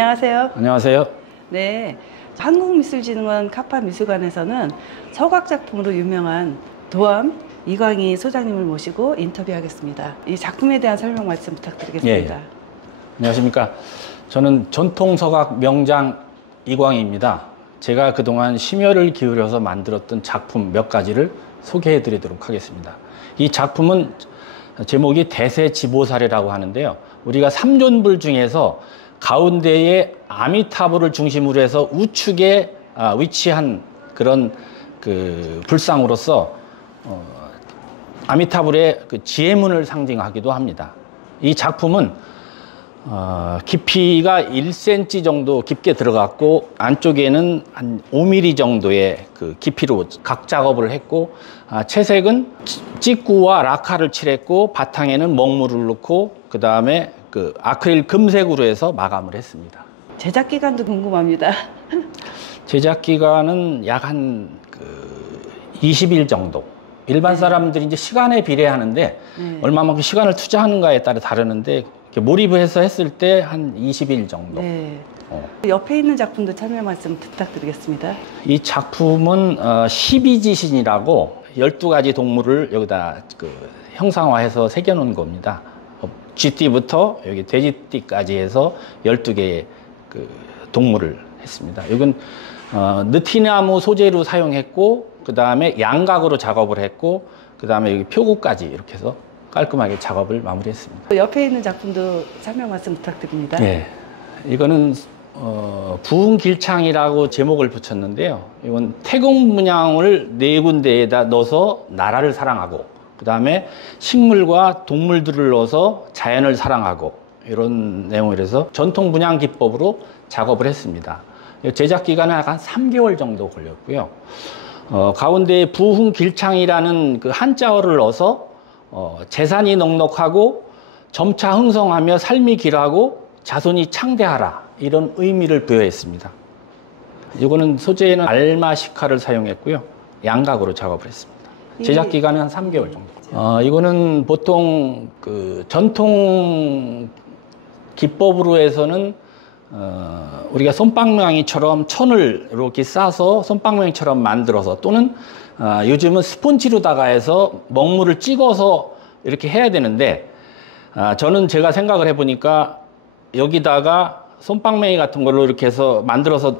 안녕하세요. 안녕하세요. 네, 한국미술진흥원 카파미술관에서는 서각 작품으로 유명한 도암 이광희 소장님을 모시고 인터뷰하겠습니다. 이 작품에 대한 설명 말씀 부탁드리겠습니다. 예. 안녕하십니까. 저는 전통서각 명장 이광희입니다. 제가 그동안 심혈을 기울여서 만들었던 작품 몇 가지를 소개해 드리도록 하겠습니다. 이 작품은 제목이 대세지보사례라고 하는데요. 우리가 삼존불 중에서 가운데에 아미타불을 중심으로 해서 우측에 위치한 그런 그 불상으로서 아미타불의 그 지혜문을 상징하기도 합니다. 이 작품은 깊이가 1cm 정도 깊게 들어갔고 안쪽에는 한 5mm 정도의 그 깊이로 각 작업을 했고 채색은 찍구와 라카를 칠했고 바탕에는 먹물을 넣고 그 다음에 그 아크릴 금색으로 해서 마감을 했습니다. 제작 기간도 궁금합니다. 제작 기간은 약 한 20일 정도. 일반 사람들이 이제 시간에 비례하는데 얼마만큼 시간을 투자하는가에 따라 다르는데 몰입해서 했을 때 한 20일 정도. 네. 옆에 있는 작품도 참여 말씀 부탁드리겠습니다. 이 작품은 12지신이라고 12가지 동물을 여기다 그 형상화해서 새겨놓은 겁니다. 쥐띠부터 여기 돼지띠까지 해서 12개의 그 동물을 했습니다. 이건 느티나무 소재로 사용했고 그 다음에 양각으로 작업을 했고 그 다음에 여기 표구까지 이렇게 해서 깔끔하게 작업을 마무리했습니다. 옆에 있는 작품도 설명 말씀 부탁드립니다. 네, 이거는 부흥길창이라고 제목을 붙였는데요. 이건 태공 문양을 4군데에다 넣어서 나라를 사랑하고 그 다음에 식물과 동물들을 넣어서 자연을 사랑하고 이런 내용이라서 전통 문양 기법으로 작업을 했습니다. 제작 기간은 한 3개월 정도 걸렸고요. 가운데 부흥길창이라는 그 한자어를 넣어서 재산이 넉넉하고 점차 흥성하며 삶이 길하고 자손이 창대하라 이런 의미를 부여했습니다. 이거는 소재에는 알마시카를 사용했고요. 양각으로 작업을 했습니다. 제작 기간은 한 3개월 정도. 이거는 보통 그 전통 기법으로 해서는 우리가 솜방망이처럼 천을 이렇게 싸서 솜방망이처럼 만들어서 또는 요즘은 스폰지로다가 해서 먹물을 찍어서 이렇게 해야 되는데 저는 제가 생각을 해보니까 여기다가 솜방망이 같은 걸로 이렇게 해서 만들어서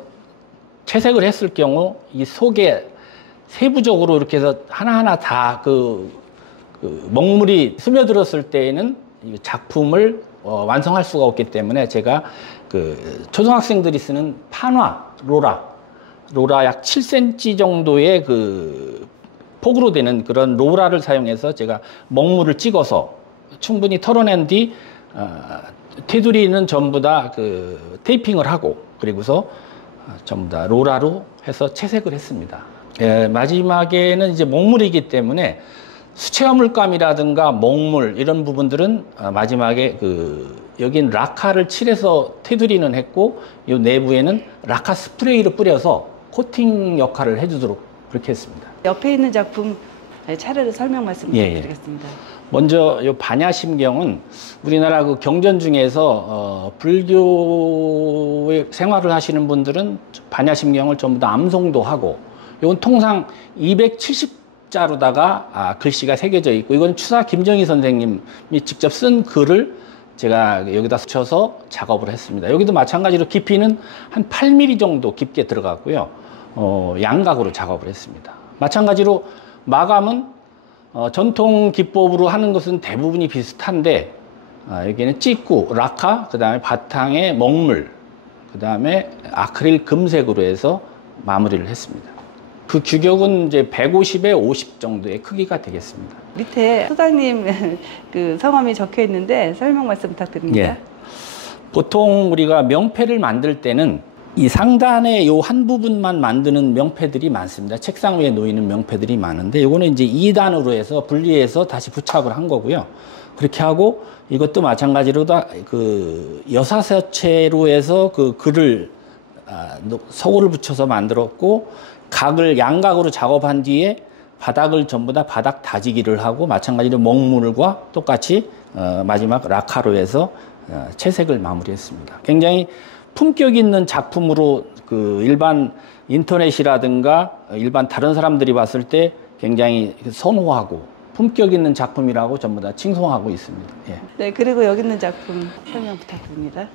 채색을 했을 경우 이 속에 세부적으로 이렇게 해서 하나하나 다 그 먹물이 스며들었을 때에는 이 작품을 완성할 수가 없기 때문에 제가 그 초등학생들이 쓰는 판화 로라 약 7cm 정도의 그 폭으로 되는 그런 로라를 사용해서 제가 먹물을 찍어서 충분히 털어낸 뒤 테두리는 전부 다 그 테이핑을 하고 그리고서 전부 다 로라로 해서 채색을 했습니다. 마지막에는 이제 먹물이기 때문에 수채화물감이라든가 먹물 이런 부분들은 마지막에 여긴 라카를 칠해서 테두리는 했고 이 내부에는 라카 스프레이를 뿌려서 코팅 역할을 해주도록 그렇게 했습니다. 옆에 있는 작품 차례로 설명 말씀 부탁드리겠습니다. 먼저 이 반야심경은 우리나라 그 경전 중에서 불교 생활을 하시는 분들은 반야심경을 전부 다 암송도 하고 이건 통상 270자로다가 글씨가 새겨져 있고 이건 추사 김정희 선생님이 직접 쓴 글을 제가 여기다 붙여서 작업을 했습니다. 여기도 마찬가지로 깊이는 한 8mm 정도 깊게 들어갔고요. 양각으로 작업을 했습니다. 마찬가지로 마감은 전통 기법으로 하는 것은 대부분이 비슷한데 여기는 찍구, 라카, 그 다음에 바탕에 먹물, 그 다음에 아크릴 금색으로 해서 마무리를 했습니다. 그 규격은 이제 150에 50 정도의 크기가 되겠습니다. 밑에 소장님 그 성함이 적혀 있는데 설명 말씀 부탁드립니다. 예. 보통 우리가 명패를 만들 때는 이 상단에 요 한 부분만 만드는 명패들이 많습니다. 책상 위에 놓이는 명패들이 많은데 이거는 이제 2단으로 해서 분리해서 다시 부착을 한 거고요. 그렇게 하고 이것도 마찬가지로 다 그 여사서체로 해서 그 글을 서고를 붙여서 만들었고 각을 양각으로 작업한 뒤에 바닥을 전부 다 바닥 다지기를 하고 마찬가지로 먹물과 똑같이 마지막 라카로 해서 채색을 마무리했습니다. 굉장히 품격 있는 작품으로 그 일반 인터넷이라든가 일반 다른 사람들이 봤을 때 굉장히 선호하고 품격 있는 작품이라고 전부 다 칭송하고 있습니다. 예. 네, 그리고 여기 있는 작품 설명 부탁드립니다.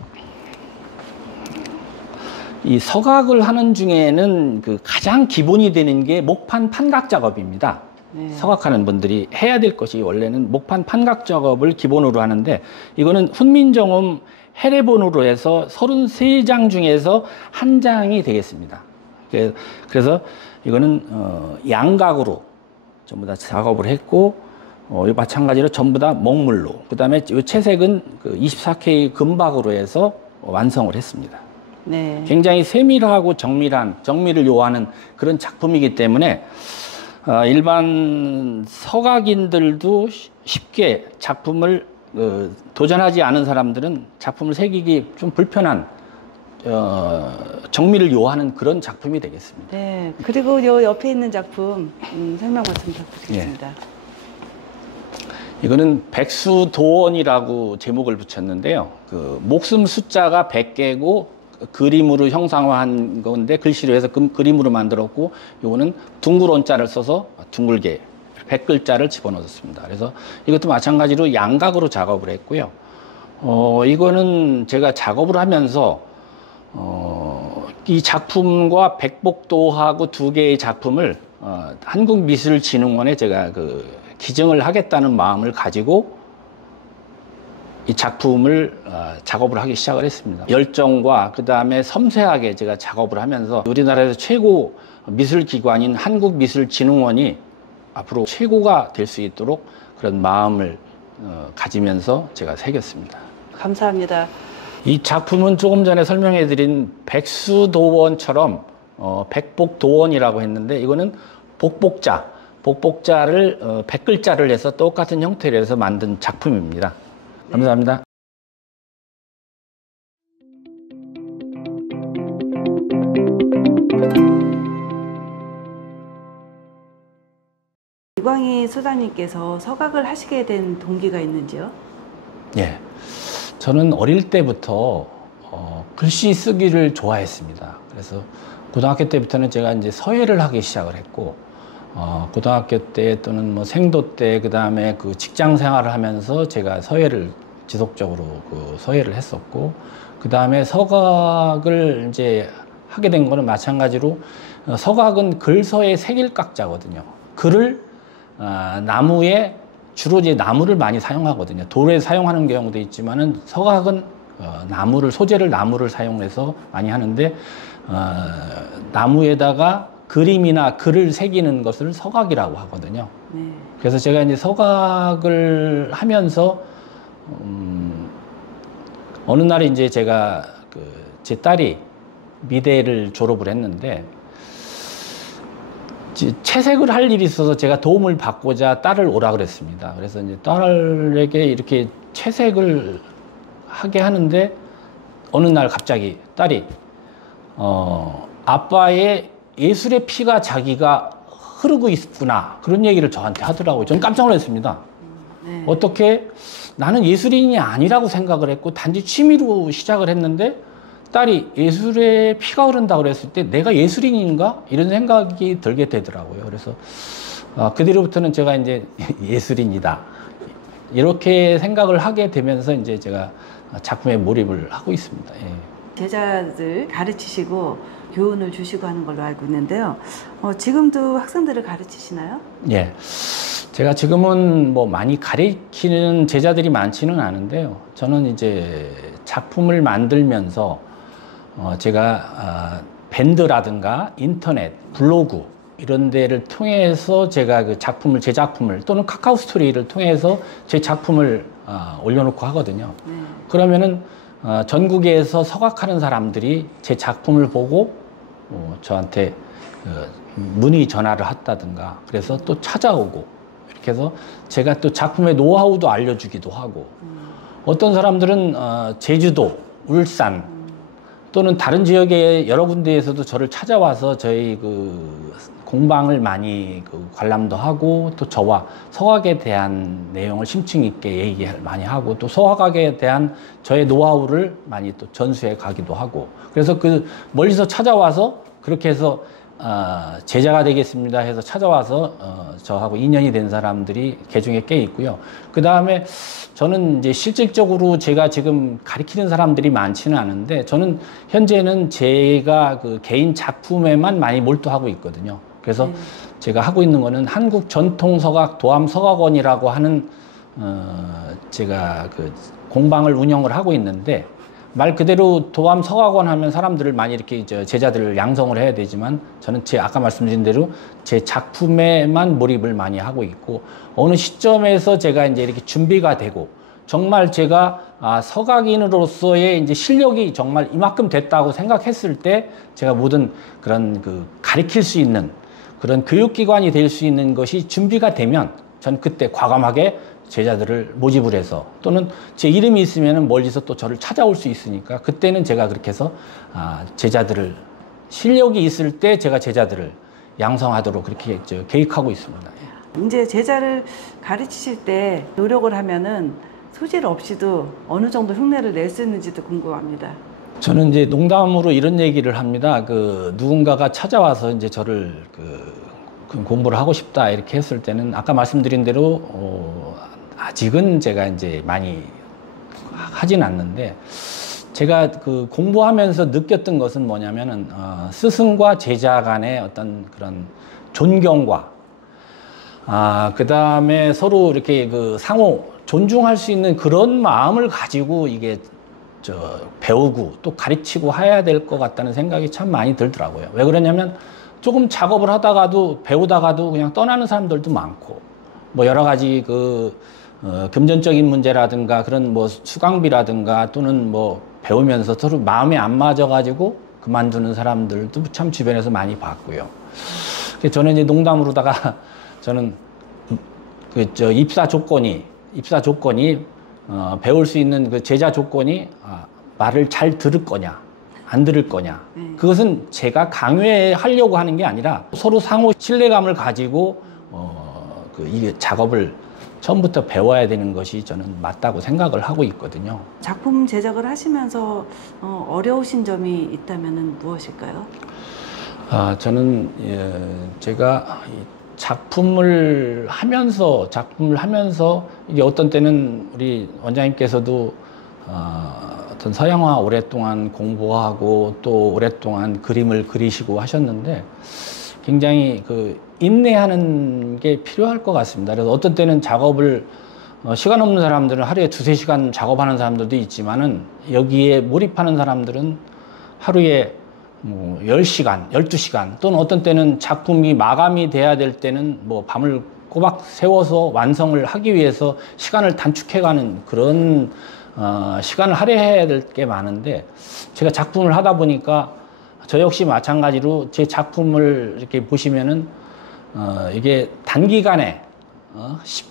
이 서각을 하는 중에는 그 가장 기본이 되는 게 목판 판각 작업입니다. 네. 서각하는 분들이 해야 될 것이 원래는 목판 판각 작업을 기본으로 하는데, 이거는 훈민정음 해례본으로 해서 33장 중에서 한 장이 되겠습니다. 그래서 이거는 양각으로 전부 다 작업을 했고, 마찬가지로 전부 다 먹물로, 그 다음에 이 채색은 그 24K 금박으로 해서 완성을 했습니다. 네. 굉장히 세밀하고 정밀을 요하는 그런 작품이기 때문에 일반 서각인들도 쉽게 작품을 도전하지 않은 사람들은 작품을 새기기 좀 불편한 정밀을 요하는 그런 작품이 되겠습니다. 네. 그리고 요 옆에 있는 작품 설명 말씀 부탁드리겠습니다. 이거는 백수도원이라고 제목을 붙였는데요. 그 목숨 숫자가 100개고 그림으로 형상화한 건데 글씨로 해서 그림으로 만들었고, 요거는 둥글 원자를 써서 둥글게 100글자를 집어넣었습니다. 그래서 이것도 마찬가지로 양각으로 작업을 했고요. 이거는 제가 작업을 하면서 이 작품과 백복도하고 두 개의 작품을 한국미술진흥원에 제가 그 기증을 하겠다는 마음을 가지고 이 작품을 작업을 하기 시작을 했습니다. 열정과 그 다음에 섬세하게 제가 작업을 하면서 우리나라에서 최고 미술기관인 한국미술진흥원이 앞으로 최고가 될 수 있도록 그런 마음을 가지면서 제가 새겼습니다. 감사합니다. 이 작품은 조금 전에 설명해드린 백수도원처럼 백복도원이라고 했는데, 이거는 복복자를 100글자를 해서 똑같은 형태로 해서 만든 작품입니다. 감사합니다. 이광희 소장님께서 서각을 하시게 된 동기가 있는지요? 예, 저는 어릴 때부터 글씨 쓰기를 좋아했습니다. 그래서 고등학교 때부터는 제가 이제 서예를 하기 시작을 했고, 고등학교 때 또는 뭐 생도 때, 그 다음에 그 직장 생활을 하면서 제가 서예를 지속적으로 그 서예를 했었고, 그 다음에 서각을 이제 하게 된 거는 마찬가지로 서각은 글서의 색일각자거든요. 글을 나무에 주로 이제 나무를 많이 사용하거든요. 돌에 사용하는 경우도 있지만은 서각은 소재를 나무를 사용해서 많이 하는데, 나무에다가 그림이나 글을 새기는 것을 서각이라고 하거든요. 네. 그래서 제가 이제 서각을 하면서 어느 날에 이제 제가 제 딸이 미대를 졸업을 했는데, 채색을 할 일이 있어서 제가 도움을 받고자 딸을 오라 그랬습니다. 그래서 이제 딸에게 이렇게 채색을 하게 하는데, 어느 날 갑자기 딸이 아빠의 예술의 피가 자기가 흐르고 있구나, 그런 얘기를 저한테 하더라고요. 저는 깜짝 놀랐습니다. 네. 어떻게, 나는 예술인이 아니라고 생각을 했고 단지 취미로 시작을 했는데 딸이 예술의 피가 흐른다고 그랬을 때 내가 예술인인가? 이런 생각이 들게 되더라고요. 그래서 그 뒤로부터는 제가 이제 예술인이다, 이렇게 생각을 하게 되면서 이제 제가 작품에 몰입을 하고 있습니다. 예. 제자들 가르치시고 교훈을 주시고 하는 걸로 알고 있는데요. 지금도 학생들을 가르치시나요? 예. 제가 지금은 뭐 많이 가르치는 제자들이 많지는 않은데요. 저는 이제 작품을 만들면서 제가 밴드라든가 인터넷, 블로그 이런 데를 통해서 제가 제 작품을 또는 카카오 스토리를 통해서 제 작품을 올려놓고 하거든요. 네. 그러면은 전국에서 서각하는 사람들이 제 작품을 보고 저한테 문의 전화를 했다든가, 그래서 또 찾아오고, 이렇게 해서 제가 또 작품의 노하우도 알려주기도 하고, 어떤 사람들은 제주도, 울산 또는 다른 지역의 여러 군데에서도 저를 찾아와서 저희 공방을 많이 관람도 하고 또 저와 서각에 대한 내용을 심층 있게 얘기를 많이 하고 또 서각에 대한 저의 노하우를 많이 또 전수해 가기도 하고 그래서 그 멀리서 찾아와서 그렇게 해서 제자가 되겠습니다 해서 찾아와서 저하고 인연이 된 사람들이 개중에 꽤 있고요. 그 다음에 저는 이제 실질적으로 제가 지금 가르치는 사람들이 많지는 않은데 저는 현재는 제가 그 개인 작품에만 많이 몰두하고 있거든요. 그래서 제가 하고 있는 거는 한국 전통서각 도암서각원이라고 하는 제가 그 공방을 운영을 하고 있는데 말 그대로 도암서각원 하면 사람들을 많이 이렇게 제자들을 양성을 해야 되지만 저는 아까 말씀드린 대로 제 작품에만 몰입을 많이 하고 있고 어느 시점에서 제가 이제 이렇게 준비가 되고 정말 제가 서각인으로서의 이제 실력이 정말 이만큼 됐다고 생각했을 때 제가 모든 그런 그 가르칠 수 있는 그런 교육기관이 될 수 있는 것이 준비가 되면 전 그때 과감하게 제자들을 모집을 해서 또는 제 이름이 있으면 멀리서 또 저를 찾아올 수 있으니까 그때는 제가 그렇게 해서 제자들을 실력이 있을 때 제가 제자들을 양성하도록 그렇게 계획하고 있습니다. 이제 제자를 가르치실 때 노력을 하면은 소질 없이도 어느 정도 흉내를 낼 수 있는지도 궁금합니다. 저는 이제 농담으로 이런 얘기를 합니다. 그 누군가가 찾아와서 이제 저를 그 공부를 하고 싶다 이렇게 했을 때는 아까 말씀드린 대로 아직은 제가 이제 많이 하진 않는데 제가 그 공부하면서 느꼈던 것은 뭐냐면은 스승과 제자 간의 어떤 그런 존경과 그 다음에 서로 이렇게 그 상호 존중할 수 있는 그런 마음을 가지고 이게 배우고 또 가르치고 해야 될 것 같다는 생각이 참 많이 들더라고요. 왜 그러냐면 조금 작업을 하다가도 배우다가도 그냥 떠나는 사람들도 많고 뭐 여러 가지 금전적인 문제라든가 그런 뭐 수강비라든가 또는 뭐 배우면서 서로 마음에 안 맞아가지고 그만두는 사람들도 참 주변에서 많이 봤고요. 저는 이제 농담으로다가 저는 입사 조건이 배울 수 있는 그 제자 조건이 말을 잘 들을 거냐 안 들을 거냐 그것은 제가 강요하려고 하는 게 아니라 서로 상호 신뢰감을 가지고 이 작업을 처음부터 배워야 되는 것이 저는 맞다고 생각을 하고 있거든요. 작품 제작을 하시면서 어려우신 점이 있다면 무엇일까요? 저는 제가 작품을 하면서 이게 어떤 때는 우리 원장님께서도 어떤 서양화 오랫동안 공부하고 또 오랫동안 그림을 그리시고 하셨는데 굉장히 인내하는 게 필요할 것 같습니다. 그래서 어떤 때는 작업을 시간 없는 사람들은 하루에 2-3시간 작업하는 사람들도 있지만은 여기에 몰입하는 사람들은 하루에 뭐 10시간, 12시간 또는 어떤 때는 작품이 마감이 돼야 될 때는 뭐 밤을 꼬박 세워서 완성을 하기 위해서 시간을 단축해가는 그런 시간을 할애해야 될 게 많은데 제가 작품을 하다 보니까 저 역시 마찬가지로 제 작품을 이렇게 보시면은 이게 단기간에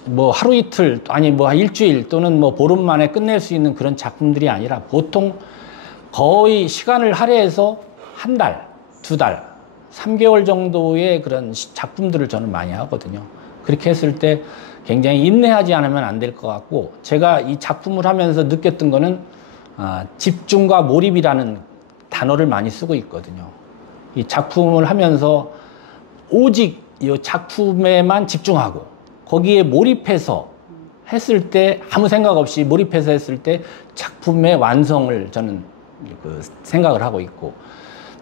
뭐 하루 이틀 아니 뭐 일주일 또는 뭐 보름 만에 끝낼 수 있는 그런 작품들이 아니라 보통 거의 시간을 할애해서 한 달, 2달, 3개월 정도의 그런 작품들을 저는 많이 하거든요. 그렇게 했을 때 굉장히 인내하지 않으면 안 될 것 같고 제가 이 작품을 하면서 느꼈던 거는 집중과 몰입이라는 단어를 많이 쓰고 있거든요. 이 작품을 하면서 오직 이 작품에만 집중하고 거기에 몰입해서 했을 때 아무 생각 없이 몰입해서 했을 때 작품의 완성을 저는 생각을 하고 있고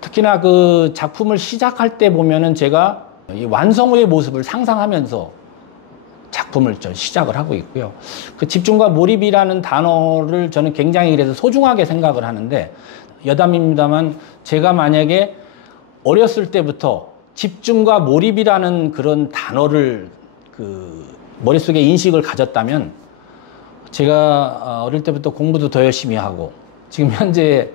특히나 그 작품을 시작할 때 보면은 제가 이 완성 후의 모습을 상상하면서 작품을 시작을 하고 있고요. 그 집중과 몰입이라는 단어를 저는 굉장히 그래서 소중하게 생각을 하는데 여담입니다만 제가 만약에 어렸을 때부터 집중과 몰입이라는 그런 단어를 머릿속에 인식을 가졌다면 제가 어릴 때부터 공부도 더 열심히 하고 지금 현재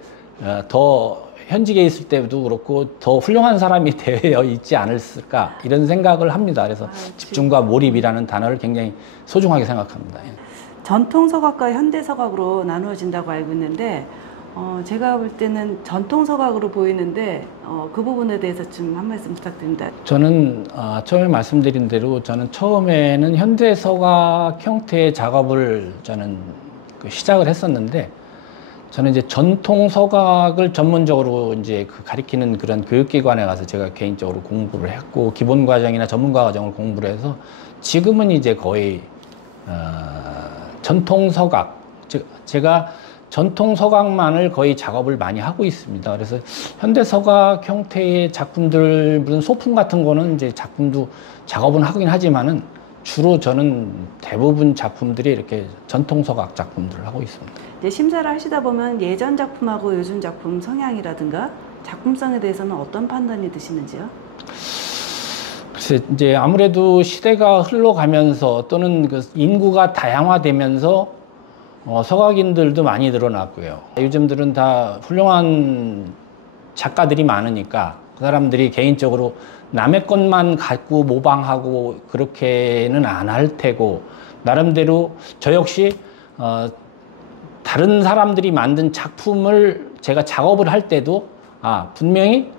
더 현직에 있을 때도 그렇고 더 훌륭한 사람이 되어 있지 않았을까 이런 생각을 합니다. 그래서 집중과 몰입이라는 단어를 굉장히 소중하게 생각합니다. 전통 서각과 현대 서각으로 나누어진다고 알고 있는데 제가 볼 때는 전통 서각으로 보이는데 그 부분에 대해서 좀 한 말씀 부탁드립니다. 저는 처음에 말씀드린 대로 저는 처음에는 현대 서각 형태의 작업을 저는 시작을 했었는데, 저는 이제 전통 서각을 전문적으로 이제 가리키는 그런 교육기관에 가서 제가 개인적으로 공부를 했고, 기본 과정이나 전문가 과정을 공부를 해서 지금은 이제 거의 전통 서각, 즉 제가 전통 서각만을 거의 작업을 많이 하고 있습니다. 그래서 현대 서각 형태의 작품들, 무슨 소품 같은 거는 이제 작품도 작업은 하긴 하지만은 주로 저는 대부분 작품들이 이렇게 전통 서각 작품들을 하고 있습니다. 이제 심사를 하시다 보면 예전 작품하고 요즘 작품 성향이라든가 작품성에 대해서는 어떤 판단이 드시는지요? 글쎄, 이제 아무래도 시대가 흘러가면서 또는 그 인구가 다양화되면서 서각인들도 많이 늘어났고요. 요즘들은 다 훌륭한 작가들이 많으니까 그 사람들이 개인적으로 남의 것만 갖고 모방하고 그렇게는 안 할 테고, 나름대로 저 역시 다른 사람들이 만든 작품을 제가 작업을 할 때도 분명히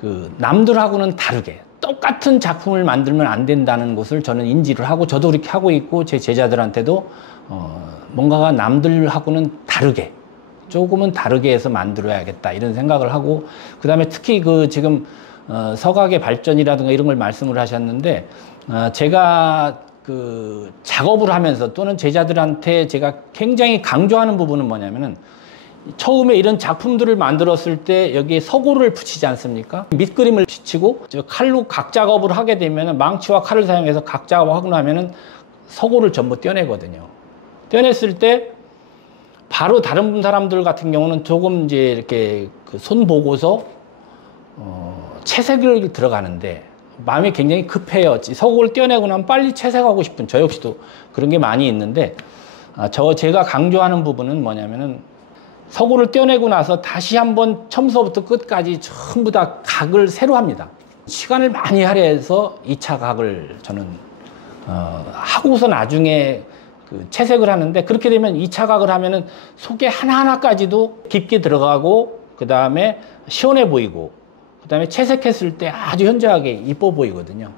그 남들하고는 다르게 똑같은 작품을 만들면 안 된다는 것을 저는 인지를 하고, 저도 그렇게 하고 있고 제 제자들한테도 뭔가가 남들하고는 다르게, 조금은 다르게 해서 만들어야겠다 이런 생각을 하고, 그 다음에 특히 그 지금 서각의 발전이라든가 이런 걸 말씀을 하셨는데, 제가 그 작업을 하면서 또는 제자들한테 제가 굉장히 강조하는 부분은 뭐냐면은, 처음에 이런 작품들을 만들었을 때 여기에 서고를 붙이지 않습니까? 밑그림을 붙이고 칼로 각 작업을 하게 되면, 망치와 칼을 사용해서 각 작업을 하고 나면은 서고를 전부 떼어내거든요. 떼어냈을 때 바로 다른 사람들 같은 경우는 조금 이제 이렇게 그 손 보고서 채색을 들어가는데 마음이 굉장히 급해요. 서고를 떼어내고 나면 빨리 채색하고 싶은, 저 역시도 그런 게 많이 있는데, 제가 강조하는 부분은 뭐냐면은, 서고를 떼어내고 나서 다시 한번 처음서부터 끝까지 전부 다 각을 새로 합니다. 시간을 많이 할애해서 2차 각을 저는 하고서 나중에 그 채색을 하는데, 그렇게 되면 2차 각을 하면은 속에 하나하나까지도 깊게 들어가고, 그 다음에 시원해 보이고, 그 다음에 채색했을 때 아주 현저하게 이뻐 보이거든요.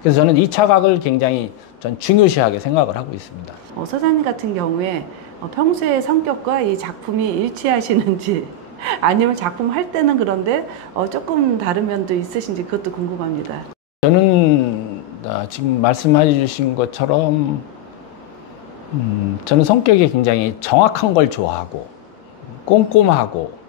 그래서 저는 2차 각을 굉장히 전 중요시하게 생각을 하고 있습니다. 서장님 같은 경우에 평소의 성격과 이 작품이 일치하시는지, 아니면 작품 할 때는 그런데 조금 다른 면도 있으신지 그것도 궁금합니다. 저는 지금 말씀해 주신 것처럼 저는 성격이 굉장히 정확한 걸 좋아하고 꼼꼼하고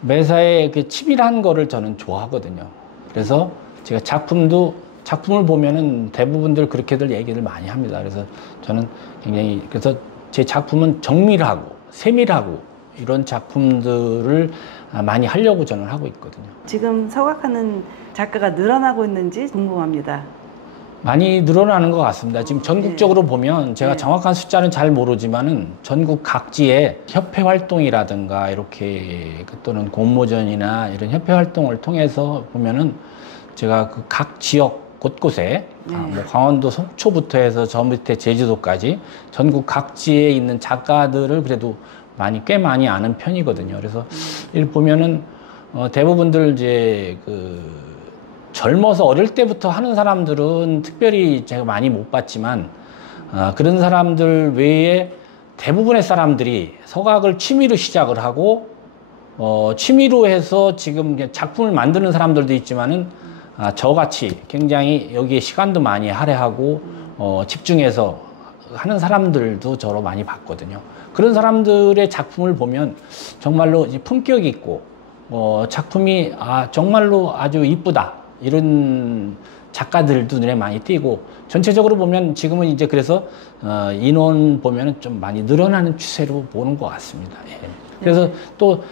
매사에 그 치밀한 거를 저는 좋아하거든요. 그래서 제가 작품을 보면은 대부분들 그렇게들 얘기를 많이 합니다. 그래서 저는 굉장히, 그래서 제 작품은 정밀하고 세밀하고 이런 작품들을 많이 하려고 저는 하고 있거든요. 지금 서각하는 작가가 늘어나고 있는지 궁금합니다. 많이 늘어나는 것 같습니다. 지금 전국적으로 보면 제가 정확한 숫자는 잘 모르지만은 전국 각지의 협회 활동이라든가 이렇게 또는 공모전이나 이런 협회 활동을 통해서 보면은 제가 그 각 지역 곳곳에 뭐 강원도 속초부터 해서 저 밑에 제주도까지 전국 각지에 있는 작가들을 그래도 꽤 많이 아는 편이거든요. 그래서 이를 보면은 대부분들 이제 그 젊어서 어릴 때부터 하는 사람들은 특별히 제가 많이 못 봤지만, 그런 사람들 외에 대부분의 사람들이 서각을 취미로 시작을 하고 취미로 해서 지금 작품을 만드는 사람들도 있지만은 저같이 굉장히 여기에 시간도 많이 할애하고 집중해서 하는 사람들도 저로 많이 봤거든요. 그런 사람들의 작품을 보면 정말로 품격 있고 작품이 정말로 아주 이쁘다, 이런 작가들도 눈에 많이 띄고, 전체적으로 보면 지금은 이제 그래서 인원 보면은 좀 많이 늘어나는 추세로 보는 것 같습니다. 예. 그래서 또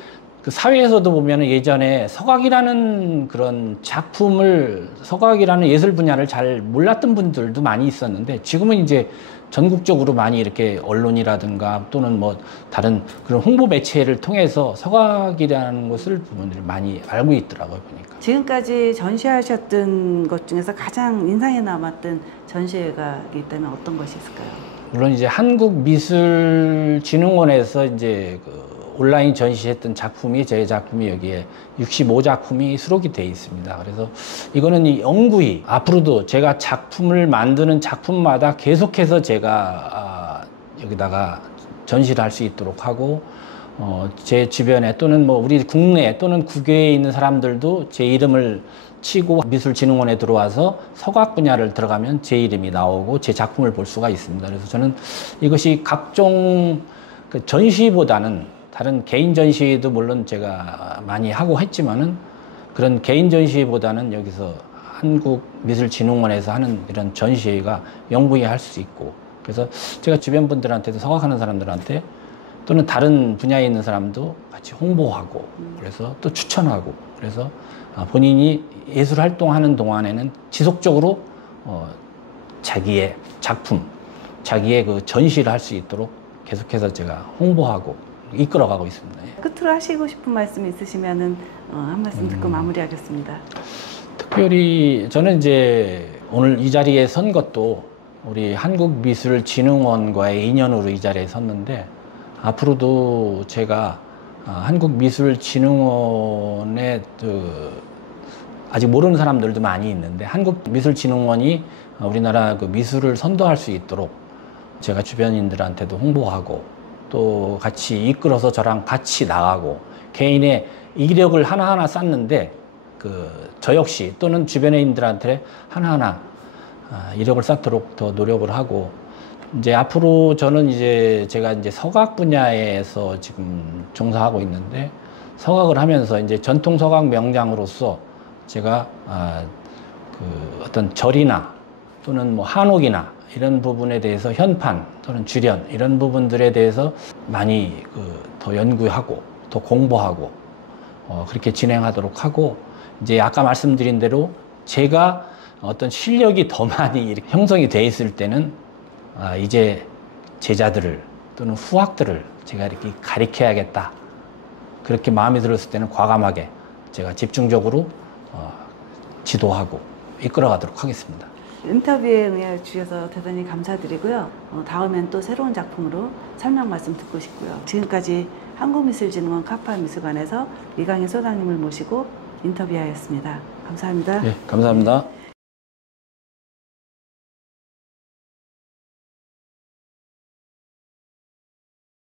그 사회에서도 보면은 예전에 서각이라는 그런 서각이라는 예술 분야를 잘 몰랐던 분들도 많이 있었는데, 지금은 이제 전국적으로 많이 이렇게 언론이라든가 또는 뭐 다른 그런 홍보 매체를 통해서 서각이라는 것을 부모들이 많이 알고 있더라고요, 보니까. 지금까지 전시하셨던 것 중에서 가장 인상에 남았던 전시회가 있다면 어떤 것이 있을까요? 물론 이제 한국미술진흥원에서 이제 그 온라인 전시했던 작품이 제 작품이 여기에 65작품이 수록이 되어 있습니다. 그래서 이거는 이 영구히 앞으로도 제가 작품을 만드는 작품마다 계속해서 제가 여기다가 전시를 할 수 있도록 하고 제 주변에 또는 뭐 우리 국내 또는 국외에 있는 사람들도 제 이름을 치고 미술진흥원에 들어와서 서각 분야를 들어가면 제 이름이 나오고 제 작품을 볼 수가 있습니다. 그래서 저는 이것이 각종 그 전시보다는 다른 개인 전시도 물론 제가 많이 하고 했지만은 그런 개인 전시보다는 여기서 한국미술진흥원에서 하는 이런 전시회가 영구히 할 수 있고, 그래서 제가 주변 분들한테도 서각하는 사람들한테 또는 다른 분야에 있는 사람도 같이 홍보하고 그래서 또 추천하고, 그래서 본인이 예술 활동하는 동안에는 지속적으로 자기의 작품, 자기의 그 전시를 할 수 있도록 계속해서 제가 홍보하고 이끌어가고 있습니다. 끝으로 하시고 싶은 말씀 있으시면은 한 말씀 듣고 마무리하겠습니다. 특별히 저는 이제 오늘 이 자리에 선 것도 우리 한국미술진흥원과의 인연으로 이 자리에 섰는데, 앞으로도 제가 한국미술진흥원의 아직 모르는 사람들도 많이 있는데, 한국미술진흥원이 우리나라 그 미술을 선도할 수 있도록 제가 주변인들한테도 홍보하고 또 같이 이끌어서 저랑 같이 나가고, 개인의 이력을 하나하나 쌓는데 저 역시 또는 주변인들한테 하나하나 이력을 쌓도록 더 노력을 하고, 이제 앞으로 저는 이제 제가 이제 서각 분야에서 지금 종사하고 있는데, 서각을 하면서 이제 전통 서각 명장으로서 제가 어떤 절이나 또는 뭐 한옥이나 이런 부분에 대해서 현판 또는 주련 이런 부분들에 대해서 많이 더 연구하고 더 공부하고 그렇게 진행하도록 하고, 이제 아까 말씀드린 대로 제가 어떤 실력이 더 많이 이렇게 형성이 돼 있을 때는 이제 제자들을 또는 후학들을 제가 이렇게 가르쳐야겠다, 그렇게 마음이 들었을 때는 과감하게 제가 집중적으로 지도하고 이끌어가도록 하겠습니다. 인터뷰에 응해 주셔서 대단히 감사드리고요. 다음엔 또 새로운 작품으로 설명 말씀 듣고 싶고요. 지금까지 한국미술진흥원 카파미술관에서 이강인 소장님을 모시고 인터뷰하였습니다. 감사합니다. 네, 감사합니다.